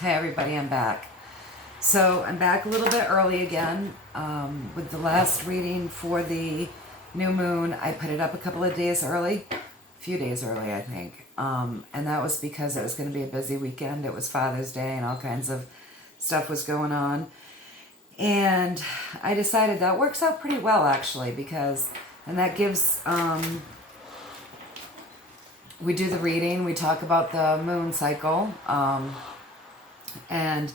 Hey everybody, I'm back. So I'm back a little bit early again with the last reading for the new moon. I put it up a couple of days early, a few days early I think, and that was because it was going to be a busy weekend. It was Father's Day and all kinds of stuff was going on. And I decided that works out pretty well actually and that gives, we do the reading, we talk about the moon cycle, and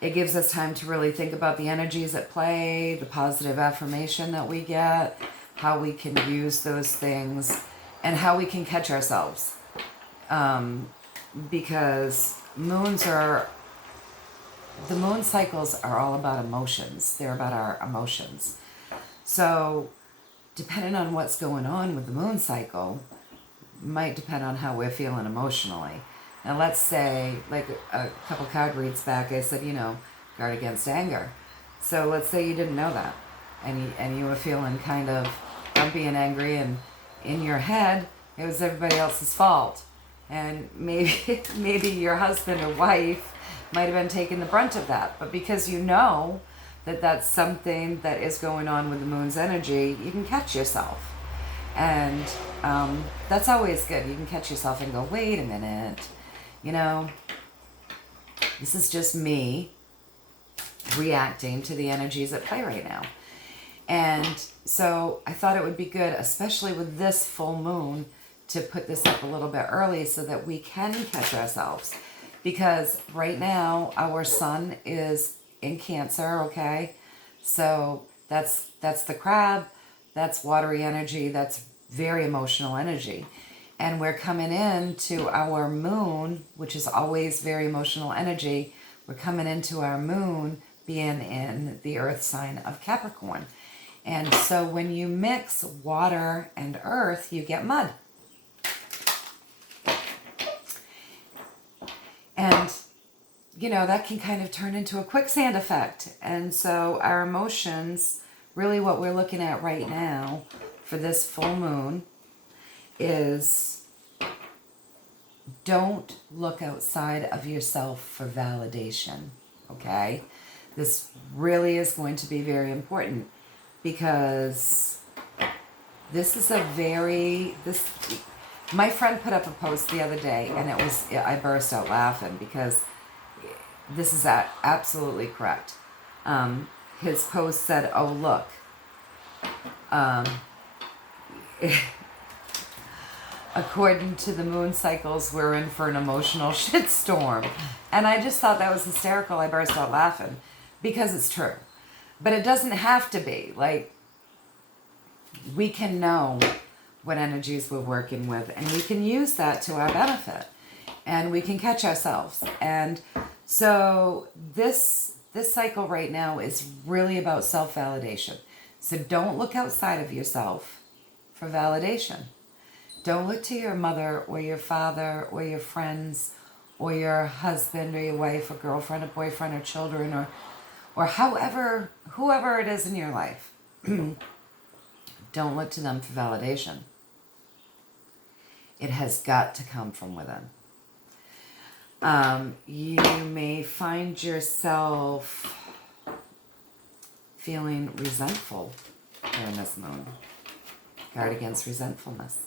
it gives us time to really think about the energies at play, the positive affirmation that we get, how we can use those things, and how we can catch ourselves. Because the moon cycles are all about emotions. They're about our emotions. So, depending on what's going on with the moon cycle, might depend on how we're feeling emotionally. Now let's say, like a couple card reads back, I said, guard against anger. So let's say you didn't know that, and you were feeling kind of grumpy and angry, and in your head, it was everybody else's fault. And maybe your husband or wife might have been taking the brunt of that. But because you know that that's something that is going on with the moon's energy, you can catch yourself. And that's always good. You can catch yourself and go, wait a minute, this is just me reacting to the energies at play right now. And so I thought it would be good, especially with this full moon, to put this up a little bit early so that we can catch ourselves. Because right now our sun is in Cancer, okay? So that's the crab, that's watery energy, that's very emotional energy. And we're coming into our moon, which is always very emotional energy. We're coming into our moon being in the earth sign of Capricorn. And so when you mix water and earth, you get mud. And, that can kind of turn into a quicksand effect. And so our emotions, really what we're looking at right now for this full moon is don't look outside of yourself for validation, okay? This really is going to be very important because my friend put up a post the other day and I burst out laughing because this is absolutely correct. His post said, oh look, according to the moon cycles, we're in for an emotional shitstorm. And I just thought that was hysterical. I burst out laughing because it's true. But it doesn't have to be. Like, we can know what energies we're working with, and we can use that to our benefit, and we can catch ourselves. And so this cycle right now is really about self-validation. So don't look outside of yourself for validation. Don't look to your mother or your father or your friends or your husband or your wife or girlfriend or boyfriend or children or whoever it is in your life. Don't look to them for validation. It has got to come from within. You may find yourself feeling resentful during this moon. Guard against resentfulness.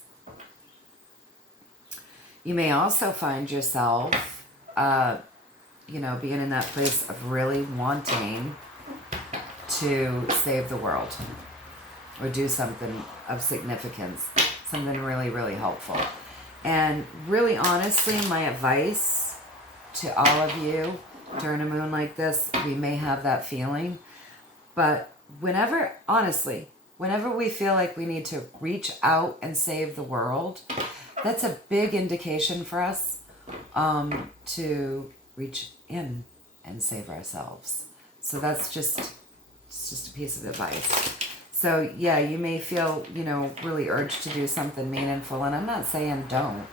You may also find yourself, being in that place of really wanting to save the world or do something of significance, something really, really helpful. And really honestly, my advice to all of you during a moon like this, we may have that feeling, but whenever we feel like we need to reach out and save the world, that's a big indication for us to reach in and save ourselves. So that's just a piece of advice. So yeah, you may feel, really urged to do something meaningful, and I'm not saying don't,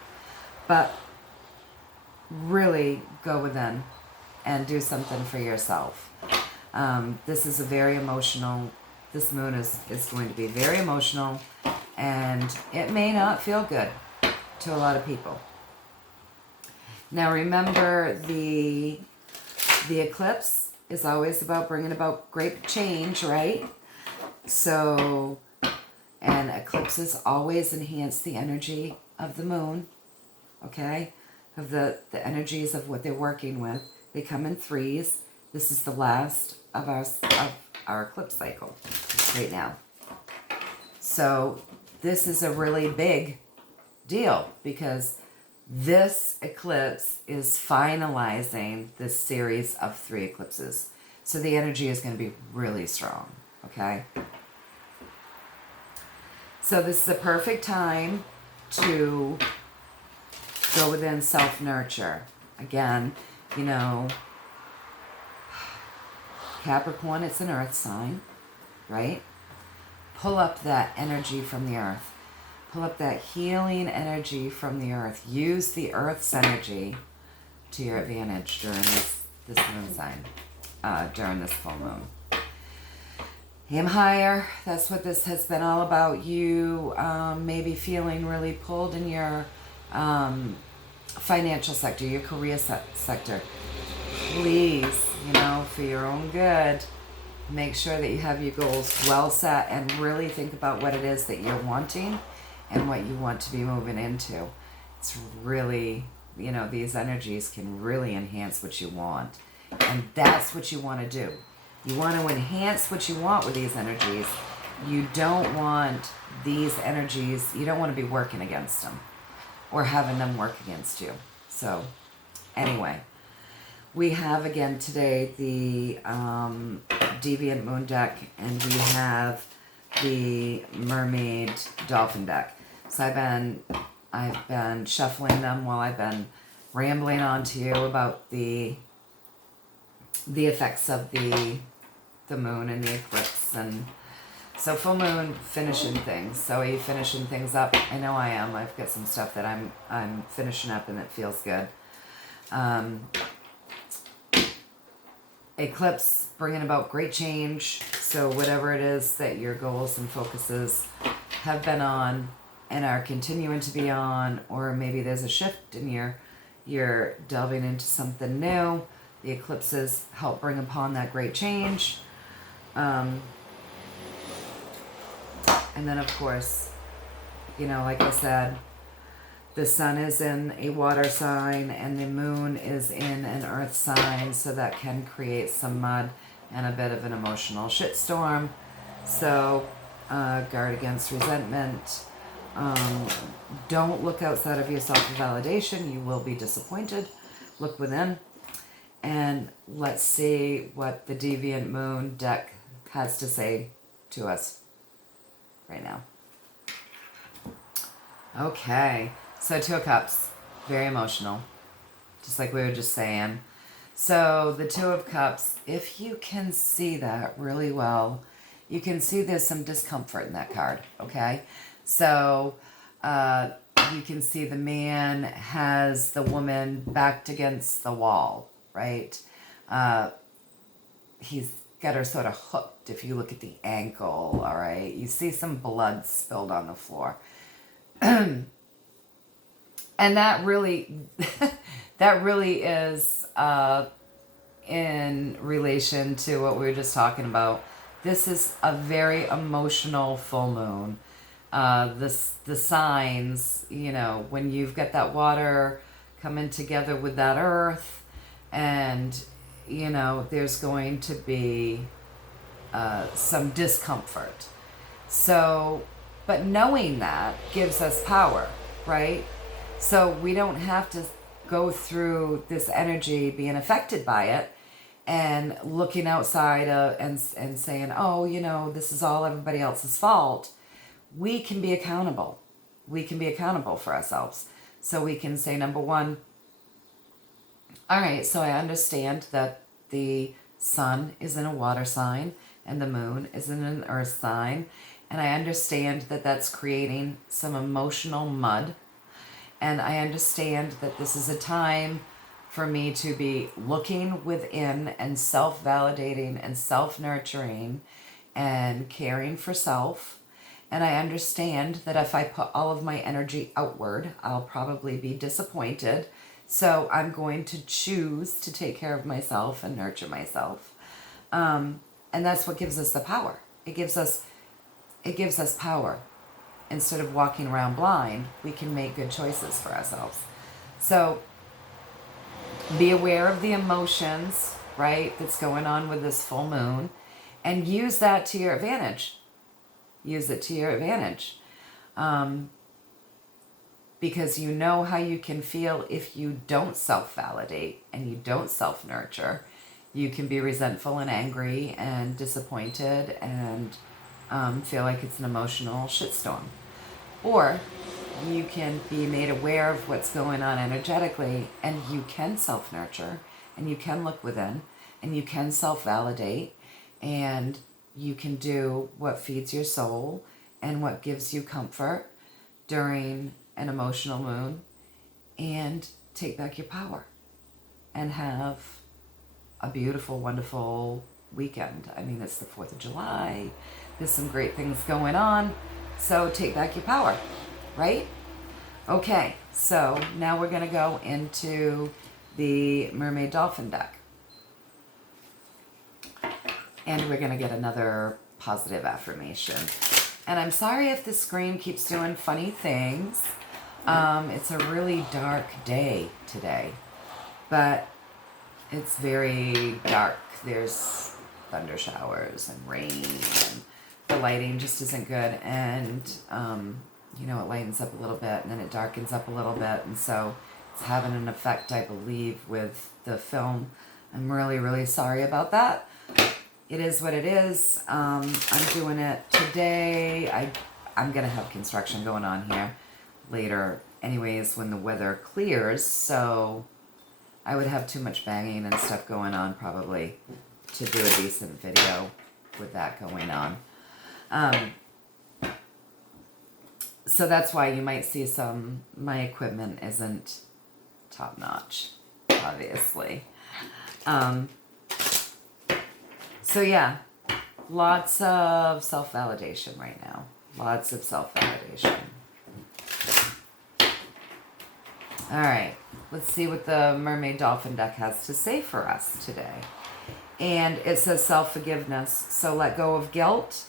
but really go within and do something for yourself. This is this moon is going to be very emotional, and it may not feel good to a lot of people. Now remember, the The eclipse is always about bringing about great change, right? So, and eclipses always enhance the energy of the moon, okay? Of the energies of what they're working with. They come in threes. This is the last of our eclipse cycle right now. So this is a really big deal because this eclipse is finalizing this series of 3 eclipses. So the energy is going to be really strong, okay? So this is a perfect time to go within self-nurture. Again, you know, Capricorn, it's an earth sign, right? Pull up that energy from the earth. Pull up that healing energy from the earth. Use the earth's energy to your advantage during this moon sign, during this full moon. Aim higher. That's what this has been all about. You may be feeling really pulled in your financial sector, your career sector. Please, you know, for your own good, make sure that you have your goals well set and really think about what it is that you're wanting and what you want to be moving into. It's really, you know, these energies can really enhance what you want. And that's what you want to do. You want to enhance what you want with these energies. You don't want these energies, you don't want to be working against them or having them work against you. So, anyway, we have again today the Deviant Moon deck, and we have the Mermaid Dolphin deck. So I've been shuffling them while I've been rambling on to you about the effects of the moon and the eclipse. And so full moon, finishing things. So are you finishing things up? I know I am. I've got some stuff that I'm finishing up and it feels good. Eclipse bringing about great change. So whatever it is that your goals and focuses have been on and are continuing to be on, or maybe there's a shift and you're delving into something new. The eclipses help bring upon that great change. And then of course, you know, like I said, the sun is in a water sign and the moon is in an earth sign, so that can create some mud and a bit of an emotional shitstorm. So guard against resentment. Don't look outside of yourself for validation. You will be disappointed. Look within. And let's see what the Deviant Moon deck has to say to us right now. Okay, so 2 of Cups, very emotional, just like we were just saying. So the 2 of Cups, if you can see that really well, you can see there's some discomfort in that card, okay? So you can see the man has the woman backed against the wall, right? He's got her sort of hooked if you look at the ankle, all right? You see some blood spilled on the floor. And that really, that really is in relation to what we were just talking about. This is a very emotional full moon. The signs, you know, when you've got that water coming together with that earth, and, you know, there's going to be some discomfort. So, but knowing that gives us power, right? So we don't have to go through this energy being affected by it and looking outside and saying, oh, you know, this is all everybody else's fault. We can be accountable. We can be accountable for ourselves. So we can say, number one, all right, so I understand that the sun is in a water sign and the moon is in an earth sign. And I understand that that's creating some emotional mud. And I understand that this is a time for me to be looking within and self-validating and self-nurturing and caring for self. And I understand that if I put all of my energy outward, I'll probably be disappointed So I'm going to choose to take care of myself and nurture myself. And that's what gives us the power. It gives us power. Instead of walking around blind, we can make good choices for ourselves. So be aware of the emotions, right, that's going on with this full moon, and use that to your advantage. Use it to your advantage. Because you know how you can feel if you don't self-validate and you don't self-nurture. You can be resentful and angry and disappointed and feel like it's an emotional shitstorm. Or you can be made aware of what's going on energetically, and you can self-nurture, and you can look within, and you can self-validate, and you can do what feeds your soul and what gives you comfort during an emotional moon, and take back your power and have a beautiful, wonderful weekend. I mean, it's the 4th of July. There's some great things going on. So take back your power, right? Okay, so now we're going to go into the Mermaid Dolphin deck. And we're going to get another positive affirmation. And I'm sorry if the screen keeps doing funny things. It's a really dark day today, but it's very dark. There's thunder showers and rain, and the lighting just isn't good. And, it lightens up a little bit and then it darkens up a little bit. And so it's having an effect, I believe, with the film. I'm really, really sorry about that. It is what it is. I'm doing it today. I'm going to have construction going on here later anyways when the weather clears. So I would have too much banging and stuff going on probably to do a decent video with that going on. So that's why you might see my equipment isn't top notch, obviously. So yeah, lots of self-validation right now. Lots of self-validation. All right, let's see what the Mermaid Dolphin deck has to say for us today. And it says self-forgiveness. So let go of guilt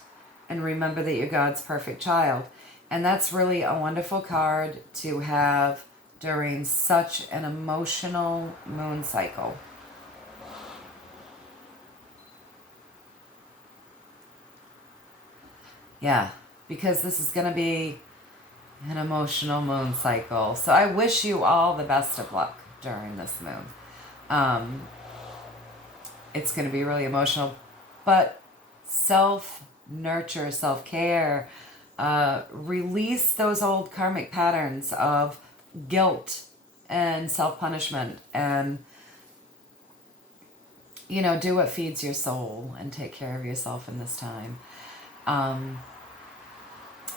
and remember that you're God's perfect child. And that's really a wonderful card to have during such an emotional moon cycle. Yeah, because this is going to be an emotional moon cycle. So I wish you all the best of luck during this moon. It's going to be really emotional, but self-nurture, self-care, release those old karmic patterns of guilt and self-punishment, and do what feeds your soul and take care of yourself in this time.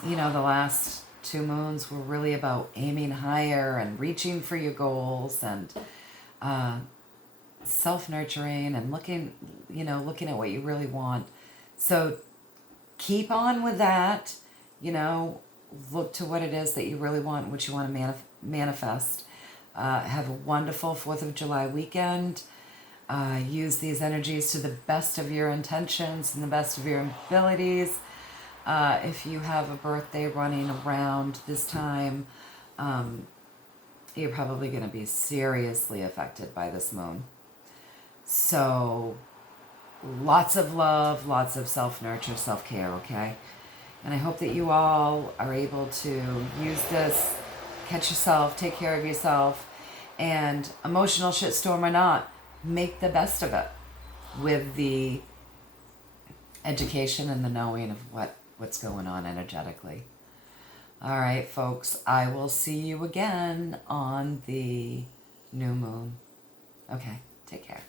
The last 2 moons were really about aiming higher and reaching for your goals and self-nurturing and looking at what you really want. So keep on with that. Look to what it is that you really want, what you want to manifest. Have a wonderful 4th of July weekend. Use these energies to the best of your intentions and the best of your abilities. If you have a birthday running around this time, you're probably going to be seriously affected by this moon. So lots of love, lots of self-nurture, self-care, okay? And I hope that you all are able to use this, catch yourself, take care of yourself, and emotional shitstorm or not, make the best of it with the education and the knowing of what's going on energetically. All right, folks, I will see you again on the new moon. Okay, take care.